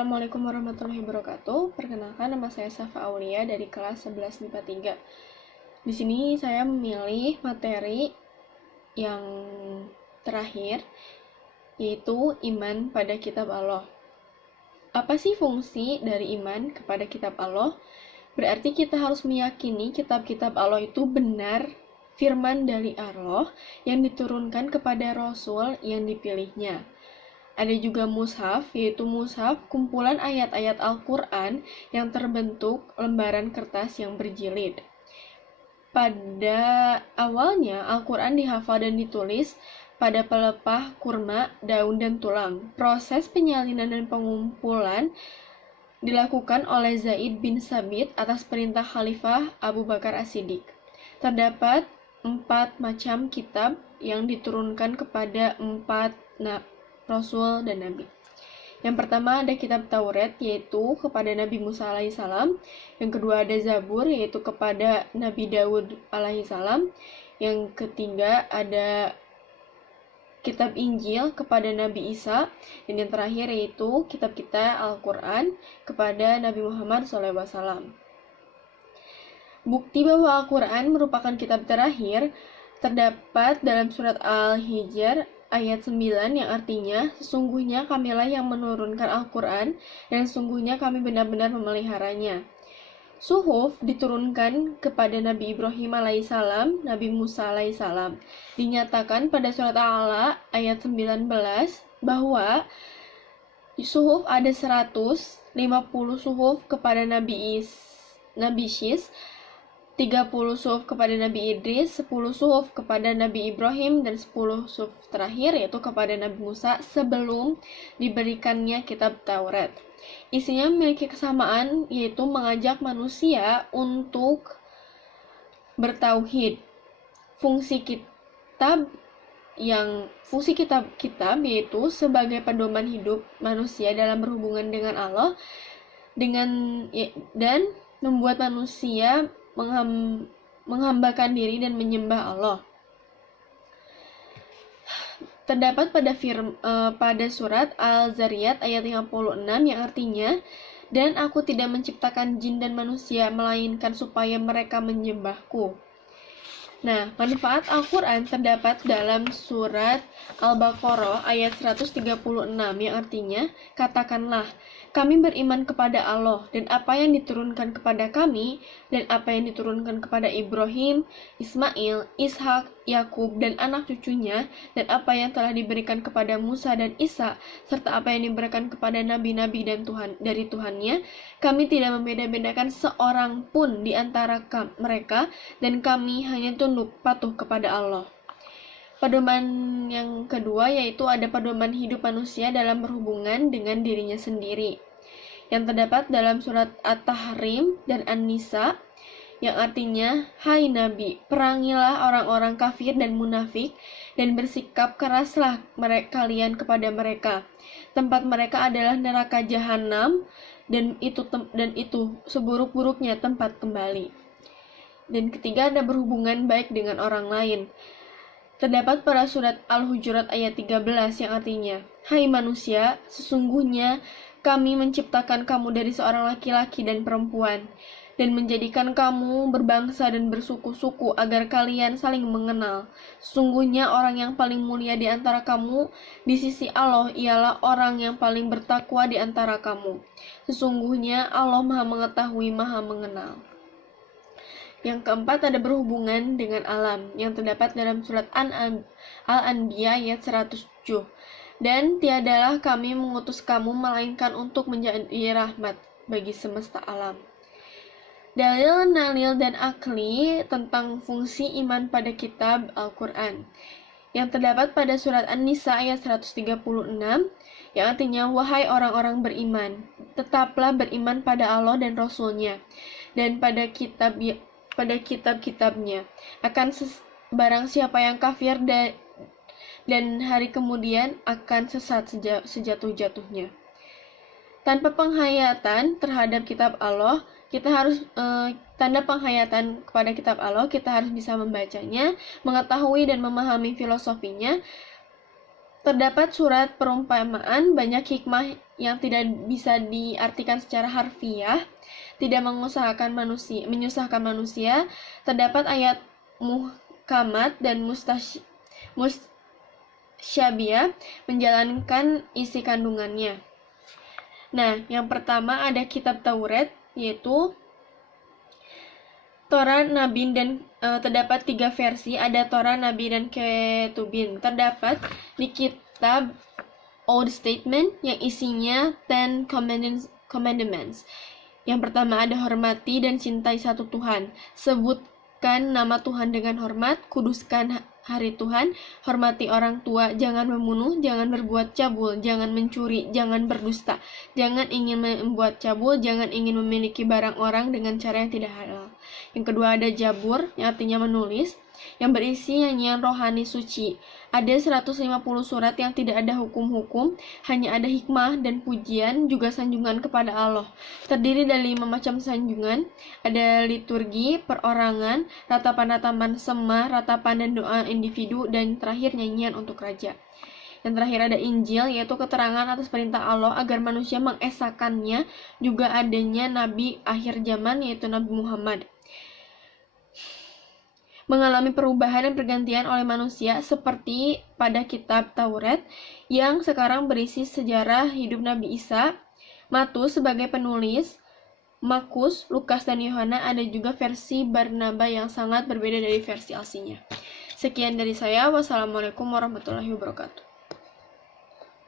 Assalamualaikum warahmatullahi wabarakatuh. Perkenalkan, nama saya Safa Aulia dari kelas 11 MIPA 3. Di sini saya memilih materi yang terakhir, yaitu iman pada kitab Allah. Apa sih fungsi dari iman kepada kitab Allah? Berarti kita harus meyakini kitab-kitab Allah itu benar firman dari Allah yang diturunkan kepada Rasul yang dipilihnya. Ada juga mushaf, yaitu mushaf kumpulan ayat-ayat Al-Quran yang terbentuk lembaran kertas yang berjilid. Pada awalnya, Al-Quran dihafal dan ditulis pada pelepah kurma, daun, dan tulang. Proses penyalinan dan pengumpulan dilakukan oleh Zaid bin Sabit atas perintah Khalifah Abu Bakar As-Siddiq. Terdapat 4 macam kitab yang diturunkan kepada 4 Rasul dan Nabi. Yang pertama ada kitab Taurat, yaitu kepada Nabi Musa alaihissalam. Yang kedua ada Zabur, yaitu kepada Nabi Daud alaihissalam. Yang ketiga ada kitab Injil kepada Nabi Isa. Dan yang terakhir yaitu kitab kita Al-Quran kepada Nabi Muhammad SAW. Bukti bahwa Al-Quran merupakan kitab terakhir terdapat dalam surat Al-Hijr ayat 9 yang artinya, sesungguhnya kamilah yang menurunkan Al-Quran dan sesungguhnya kami benar-benar memeliharanya. Suhuf diturunkan kepada Nabi Ibrahim alaihissalam, Nabi Musa alaihissalam. Dinyatakan pada surat Al-A'la ayat 19 bahwa suhuf ada 150 suhuf kepada Nabi Syis, 30 suhuf kepada Nabi Idris, 10 suhuf kepada Nabi Ibrahim, dan 10 suhuf terakhir yaitu kepada Nabi Musa sebelum diberikannya kitab Taurat. Isinya memiliki kesamaan, yaitu mengajak manusia untuk bertauhid. Fungsi kitab yaitu sebagai pedoman hidup manusia dalam berhubungan dengan Allah dan membuat manusia menghambakan diri dan menyembah Allah. Terdapat pada surat Al-Zariyat ayat 56 yang artinya, dan aku tidak menciptakan jin dan manusia melainkan supaya mereka menyembahku. Nah, manfaat Al-Quran terdapat dalam surat Al-Baqarah ayat 136 yang artinya, katakanlah, kami beriman kepada Allah dan apa yang diturunkan kepada kami dan apa yang diturunkan kepada Ibrahim, Ismail, Ishak, Yakub dan anak cucunya dan apa yang telah diberikan kepada Musa dan Isa serta apa yang diberikan kepada nabi-nabi dan dari Tuhannya. Kami tidak membeda-bedakan seorang pun di antara mereka dan kami hanya tunduk patuh kepada Allah. Pedoman yang kedua yaitu ada pedoman hidup manusia dalam berhubungan dengan dirinya sendiri, yang terdapat dalam surat At-Tahrim dan An-Nisa, yang artinya, hai Nabi, perangilah orang-orang kafir dan munafik, dan bersikap keraslah kalian kepada mereka. Tempat mereka adalah neraka jahanam, dan itu seburuk-buruknya tempat kembali. Dan ketiga ada berhubungan baik dengan orang lain. Terdapat pada surat Al-Hujurat ayat 13 yang artinya, hai manusia, sesungguhnya kami menciptakan kamu dari seorang laki-laki dan perempuan, dan menjadikan kamu berbangsa dan bersuku-suku agar kalian saling mengenal. Sesungguhnya orang yang paling mulia di antara kamu di sisi Allah ialah orang yang paling bertakwa di antara kamu. Sesungguhnya Allah Maha Mengetahui, Maha Mengenal. Yang keempat ada berhubungan dengan alam, yang terdapat dalam surat Al-Anbiya ayat 107. Dan tiadalah kami mengutus kamu melainkan untuk menjadi rahmat bagi semesta alam. Dalil, nalil, dan akli tentang fungsi iman pada kitab Al-Quran, yang terdapat pada surat An-Nisa ayat 136, yang artinya, wahai orang-orang beriman, tetaplah beriman pada Allah dan Rasul-Nya, dan pada kitab-kitabnya. Akan barang siapa yang kafir dan hari kemudian akan sesat sejatuh-jatuhnya. Tanpa penghayatan terhadap kitab Allah, tanda penghayatan kepada kitab Allah, kita harus bisa membacanya, mengetahui dan memahami filosofinya. Terdapat surat perumpamaan banyak hikmah yang tidak bisa diartikan secara harfiah, tidak menyusahkan manusia, terdapat ayat muhkamat dan mustasyabiyah menjalankan isi kandungannya. Nah, yang pertama ada kitab Taurat, yaitu Torah, Nabi, dan terdapat 3 versi, ada Torah, Nabi, dan Ketubin. Terdapat di kitab Old Testament yang isinya 10 Commandments. Yang pertama ada hormati dan cintai satu Tuhan. Sebutkan nama Tuhan dengan hormat, kuduskan hari Tuhan, hormati orang tua, jangan membunuh, jangan berbuat cabul, jangan mencuri, jangan berdusta, jangan ingin membuat cabul, jangan ingin memiliki barang orang dengan cara yang tidak halal. Yang kedua ada Jabur, yang artinya menulis, yang berisi nyanyian rohani suci. Ada 150 surat yang tidak ada hukum-hukum, hanya ada hikmah dan pujian, juga sanjungan kepada Allah. Terdiri dari 5 macam sanjungan, ada liturgi, perorangan, ratapan-ratapan sema, ratapan dan doa individu, dan terakhir nyanyian untuk raja. Yang terakhir ada Injil, yaitu keterangan atas perintah Allah agar manusia mengesahkannya, juga adanya Nabi akhir zaman, yaitu Nabi Muhammad. Mengalami perubahan dan pergantian oleh manusia seperti pada kitab Taurat yang sekarang berisi sejarah hidup Nabi Isa, Matius sebagai penulis, Markus, Lukas, dan Yohana. Ada juga versi Barnaba yang sangat berbeda dari versi aslinya. Sekian dari saya. Wassalamualaikum warahmatullahi wabarakatuh.